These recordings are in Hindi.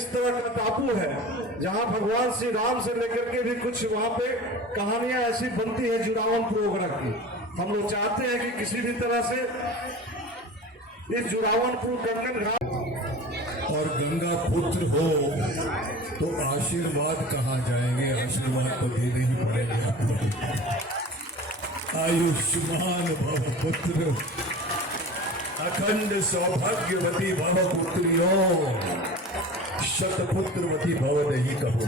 इस तरह का टापू है जहां भगवान श्री राम से लेकर के भी कुछ वहां पे कहानियां ऐसी बनती है जुड़ावनपुर वगैरह की। हम लोग चाहते हैं कि किसी भी तरह से इस जुड़ावनपुर गंगन घाट और गंगा पुत्र हो तो आशीर्वाद कहाँ जाएंगे, आशीर्वाद तो देने ही पड़ेंगे आपको। आयुष्मान भव पुत्र, अखंड सौभाग्यवती भव पुत्रियों, शतपुत्रवती भव नहीं कहो।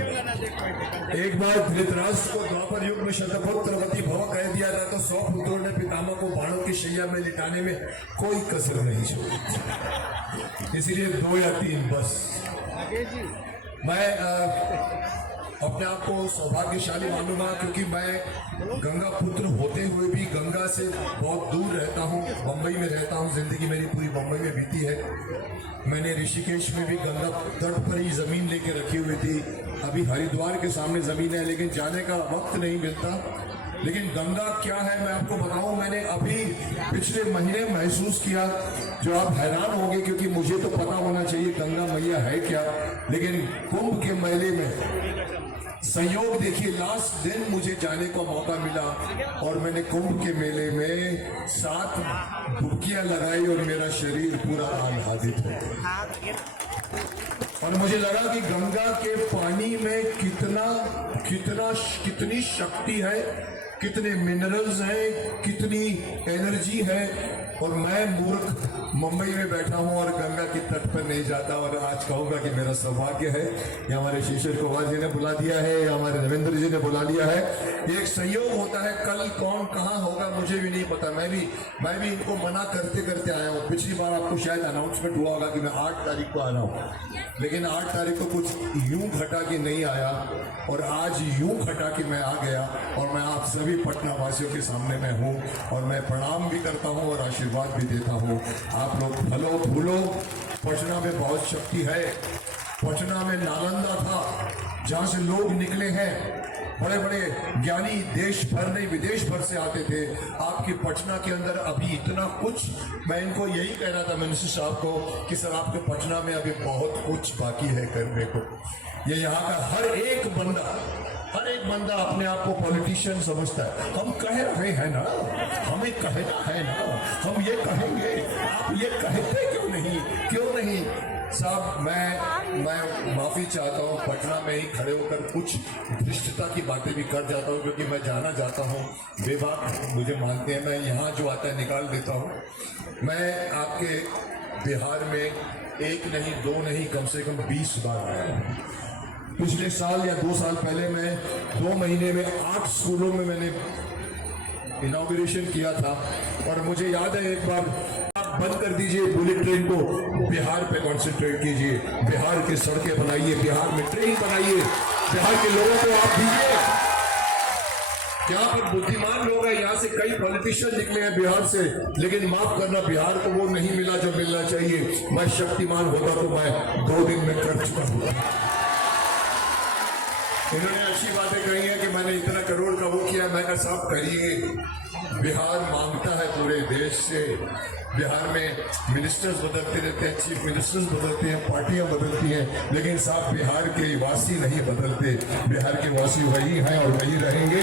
एक बार धृतराष्ट्र को द्वापर युग में शतपुत्रवती भव कह दिया था तो 100 पुत्रों ने पितामह को बाणों की शैया में लिटाने में कोई कसर नहीं छोड़ी, इसलिए 2 या 3 बस। मैं अपने आप को सौभाग्यशाली मानूंगा क्योंकि मैं गंगा पुत्र होते हुए भी गंगा से बहुत दूर रहता हूँ, बम्बई में रहता हूँ। जिंदगी मेरी पूरी बम्बई में बीती है। मैंने ऋषिकेश में भी गंगा तट पर ही जमीन लेके रखी हुई थी। अभी हरिद्वार के सामने जमीन है लेकिन जाने का वक्त नहीं मिलता। लेकिन गंगा क्या है मैं आपको बताऊं, मैंने अभी पिछले महीने महसूस किया, जो आप हैरान होंगे क्योंकि मुझे तो पता होना चाहिए गंगा मैया है क्या। लेकिन कुंभ के मेले में संयोग देखिए, लास्ट दिन मुझे जाने का मौका मिला और मैंने कुंभ के मेले में 7 डुबकियां लगाई और मेरा शरीर पूरा आह्लादित हो गया। और मुझे लगा कि गंगा के पानी में कितनी शक्ति है, कितने मिनरल्स हैं, कितनी एनर्जी है। और मैं मूर्ख मुंबई में बैठा हूं और गंगा के तट पर नहीं जाता। और आज कहूंगा कि मेरा सौभाग्य है, या हमारे शीशर कुमार जी ने बुला दिया है, या हमारे रविंद्र जी ने बुला लिया है। एक संयोग होता है, कल कौन कहां होगा मुझे भी नहीं पता। मैं भी इनको मना करते करते आया हूं। पिछली बार आपको शायद अनाउंसमेंट हुआ होगा कि मैं 8 तारीख को आ रहा हूं, लेकिन 8 तारीख को कुछ यूं घटा के नहीं आया और आज यूं घटा के मैं आ गया। और मैं आप सभी पटना वासियों के सामने मैं हूं और मैं प्रणाम भी करता हूं और आशीर्वाद भी देता हूं। आप लोग फलो फूलो, पटना में बहुत शक्ति है। पटना में नालंदा था जहां से लोग निकले हैं, बड़े बड़े ज्ञानी देश भर नहीं विदेश भर से आते थे। आपकी पटना के अंदर अभी इतना कुछ, मैं इनको यही कह रहा था मिनिस्टर साहब को कि सर आपके पटना में अभी बहुत कुछ बाकी है करने को। ये यहाँ का हर एक बंदा अपने आप को पॉलिटिशियन समझता है। हम कह रहे हैं ना, हमें कहना है ना, हम ये कहेंगे, आप ये कहते क्यों नहीं साहब। मैं माफी चाहता हूँ, पटना में ही खड़े होकर कुछ धृष्टता की बातें भी कर जाता हूँ क्योंकि मैं जाना चाहता हूँ। बेबाक मुझे मानते हैं, मैं यहाँ जो आता है निकाल देता हूँ। मैं आपके बिहार में 1 नहीं 2 नहीं कम से कम 20 बार आया हूँ। पिछले साल या 2 साल पहले मैं 2 महीने में 8 स्कूलों में मैंने इनॉग्रेशन किया था। और मुझे याद है एक बार, आप बंद कर दीजिए बुलेट ट्रेन को, बिहार पे कंसंट्रेट कीजिए, बिहार की सड़कें बनाइए, बिहार में ट्रेन बनाइए, बिहार के लोगों को आप दीजिए। क्या पर बुद्धिमान लोग हैं, यहाँ से कई पॉलिटिशियन निकले हैं बिहार से, लेकिन माफ करना बिहार को वो नहीं मिला जो मिलना चाहिए। मैं शक्तिमान होता तो मैं 2 दिन में कर चुका हूँ। इन्होंने अच्छी बातें कही है कि मैंने इतना करोड़ का वो किया। मैंने सब करिए, बिहार मांगता है पूरे देश से। बिहार में मिनिस्टर्स बदलते रहते हैं, चीफ मिनिस्टर्स बदलते हैं, पार्टियां बदलती हैं, लेकिन साहब बिहार के वासी नहीं बदलते। बिहार के वासी वही हैं और वही रहेंगे।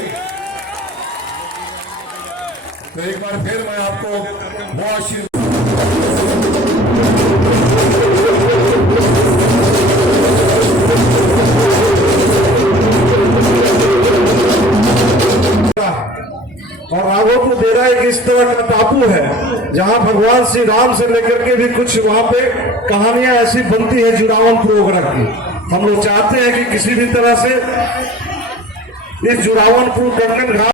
तो एक बार फिर मैं आपको वो आशीर्वाद और आगो को दे रहा है कि इस तरह का टापू है जहां भगवान श्री राम से लेकर के भी कुछ वहां पे कहानियां ऐसी बनती है जुड़ावनपुर वगैरह की। हम लोग चाहते हैं कि किसी भी तरह से इस जुड़ावनपुर गंगन घाट